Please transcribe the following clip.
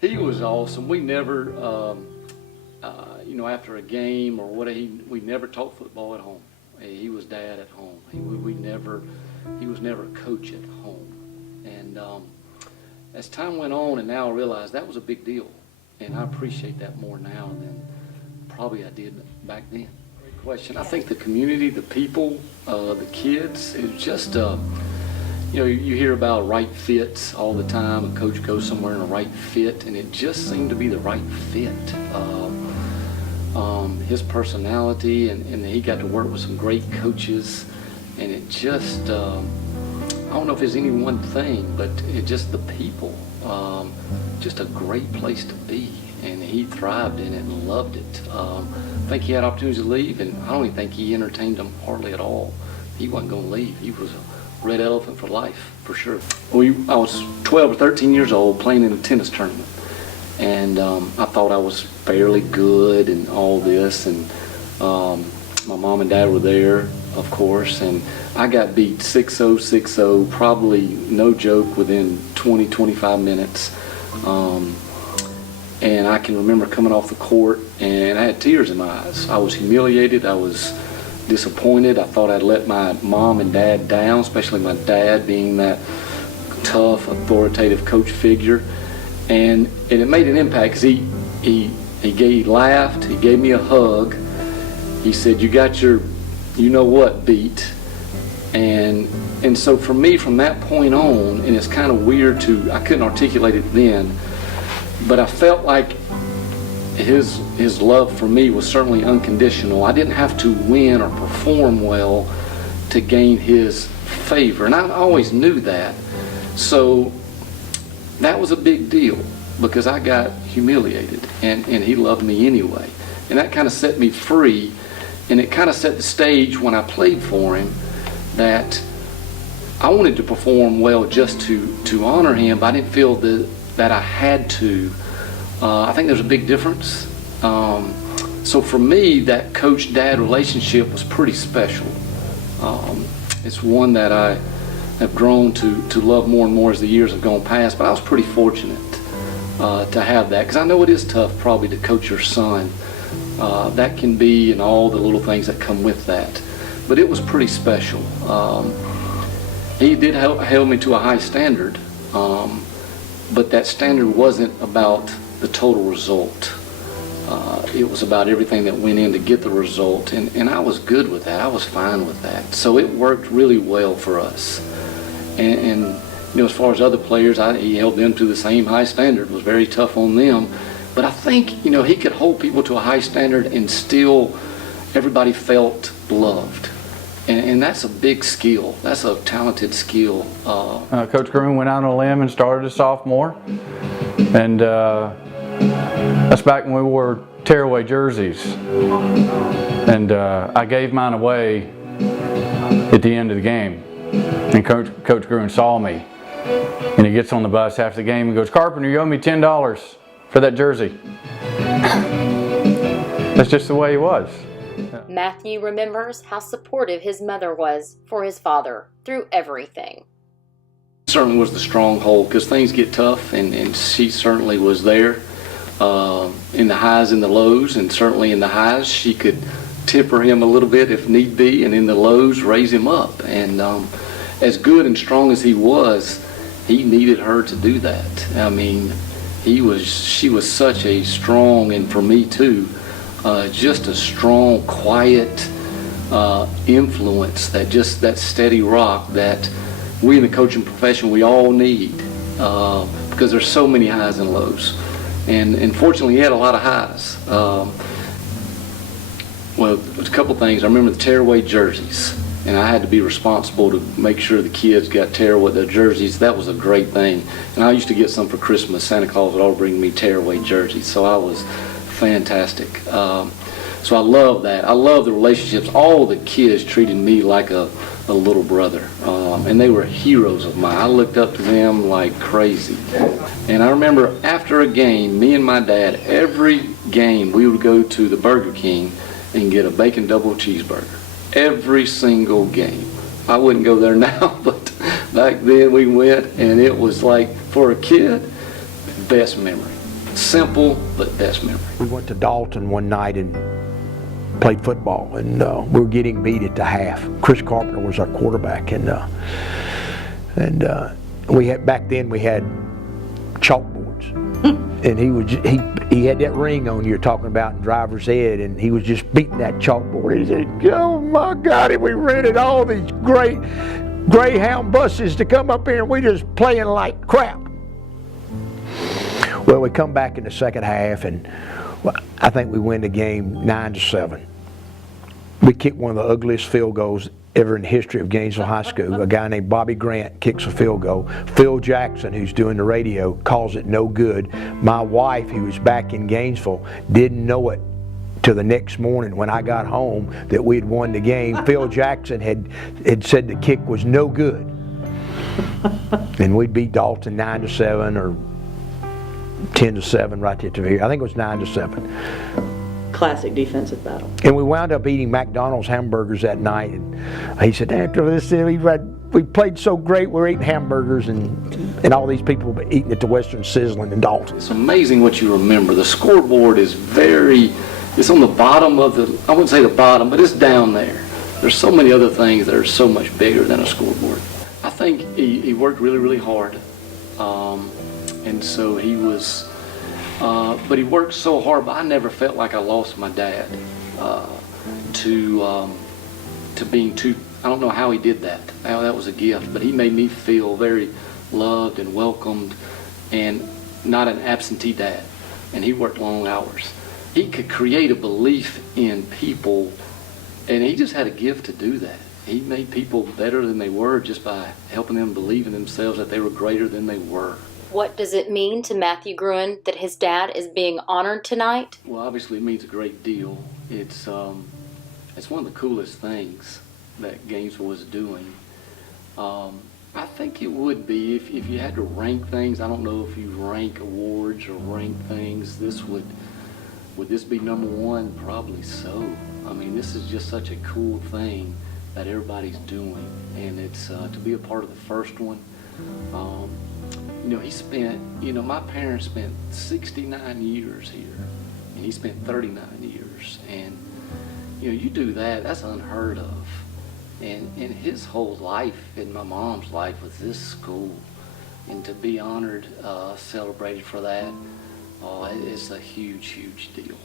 He was awesome. We never, after a game or what, we never taught football at home. He was dad at home. He was never a coach at home. And as time went on, and now I realize that was a big deal, and I appreciate that more now than probably I did back then. Great question. I think the community, the people, the kids, it's just. You hear about right fits all the time. A coach goes somewhere in a right fit, and it just seemed to be the right fit. His personality, and he got to work with some great coaches, and it just, I don't know if it's any one thing, but it just the people, just a great place to be, and he thrived in it and loved it. I think he had opportunities to leave, and I don't even think he entertained them hardly at all. He wasn't going to leave. He was a red elephant for life, for sure. I was 12 or 13 years old playing in a tennis tournament, and I thought I was fairly good and all this, and my mom and dad were there, of course, and I got beat 6-0, 6-0, probably no joke, within 20, 25 minutes. And I can remember coming off the court, and I had tears in my eyes. I was humiliated. I was disappointed. I thought I'd let my mom and dad down, especially my dad being that tough, authoritative coach figure. And it made an impact because he laughed, he gave me a hug. He said, "You got your you-know-what beat." And so for me, from that point on, and it's kind of weird I couldn't articulate it then, but I felt like his love for me was certainly unconditional. I didn't have to win or perform well to gain his favor, and I always knew that. So that was a big deal because I got humiliated, and he loved me anyway. And that kind of set me free, and it kind of set the stage when I played for him that I wanted to perform well just to honor him, but I didn't feel that I had to. I think there's a big difference. So for me, that coach-dad relationship was pretty special. It's one that I have grown to love more and more as the years have gone past, but I was pretty fortunate to have that, because I know it is tough probably to coach your son. That can be, and all the little things that come with that. But it was pretty special. He did held me to a high standard, but that standard wasn't about the total result. It was about everything that went in to get the result, and I was good with that. I was fine with that. So it worked really well for us. And as far as other players, he held them to the same high standard. Was very tough on them. But I think he could hold people to a high standard and still everybody felt loved. And that's a big skill. That's a talented skill. Coach Gruhn went out on a limb and started a sophomore. And that's back when we wore tearaway jerseys. And I gave mine away at the end of the game. And Coach Gruhn saw me. And he gets on the bus after the game and goes, "Carpenter, you owe me $10 for that jersey." That's just the way he was. Matthew remembers how supportive his mother was for his father through everything. Certainly was the stronghold, because things get tough, and she certainly was there in the highs and the lows, and certainly in the highs she could temper him a little bit if need be, and in the lows raise him up. And as good and strong as he was, he needed her to do that. I mean, she was such a strong, and for me too, just a strong, quiet influence, that steady rock that we in the coaching profession, we all need, because there's so many highs and lows. And fortunately, he had a lot of highs. Well, there's a couple things. I remember the tearaway jerseys, and I had to be responsible to make sure the kids got tearaway their jerseys. That was a great thing. And I used to get some for Christmas. Santa Claus would always bring me tearaway jerseys, so I was fantastic. So I love that. I love the relationships. All the kids treated me like a little brother, and they were heroes of mine. I looked up to them like crazy. And I remember after a game, me and my dad, every game we would go to the Burger King and get a bacon double cheeseburger. Every single game. I wouldn't go there now, but back then we went, and it was like, for a kid, best memory. simple, but best memory. We went to Dalton one night and played football, and we were getting beat at the half. Chris Carpenter was our quarterback, and we had, back then we had chalkboards, and he had that ring on you're talking about in driver's ed, and he was just beating that chalkboard. He said, "Oh my God, we rented all these great Greyhound buses to come up here, and we just playing like crap." Well, we come back in the second half, and I think we win the game 9-7. We kicked one of the ugliest field goals ever in the history of Gainesville High School. A guy named Bobby Grant kicks a field goal. Phil Jackson, who's doing the radio, calls it no good. My wife, who was back in Gainesville, didn't know it till the next morning when I got home that we had won the game. Phil Jackson had said the kick was no good. And we beat Dalton 9-7 or 10-7 right there to me. I think it was 9-7. Classic defensive battle. And we wound up eating McDonald's hamburgers that night. And he said, after this, we played so great, we're eating hamburgers, and all these people were eating at the Western Sizzling in Dalton. It's amazing what you remember. The scoreboard is it's on the bottom of I wouldn't say the bottom, but it's down there. There's so many other things that are so much bigger than a scoreboard. I think he worked really, really hard. And so he was, but he worked so hard, but I never felt like I lost my dad to being too, I don't know how he did that. How that was a gift, but he made me feel very loved and welcomed and not an absentee dad. And he worked long hours. He could create a belief in people, and he just had a gift to do that. He made people better than they were just by helping them believe in themselves that they were greater than they were. What does it mean to Matthew Gruhn that his dad is being honored tonight? Well, obviously it means a great deal. It's one of the coolest things that Gainesville was doing. I think it would be if you had to rank things. I don't know if you rank awards or rank things. Would this be number one? Probably so. I mean, this is just such a cool thing that everybody's doing, and it's to be a part of the first one. My parents spent 69 years here, and he spent 39 years, and you do that, that's unheard of. And his whole life and my mom's life was this school, and to be honored, celebrated for that, it's a huge, huge deal.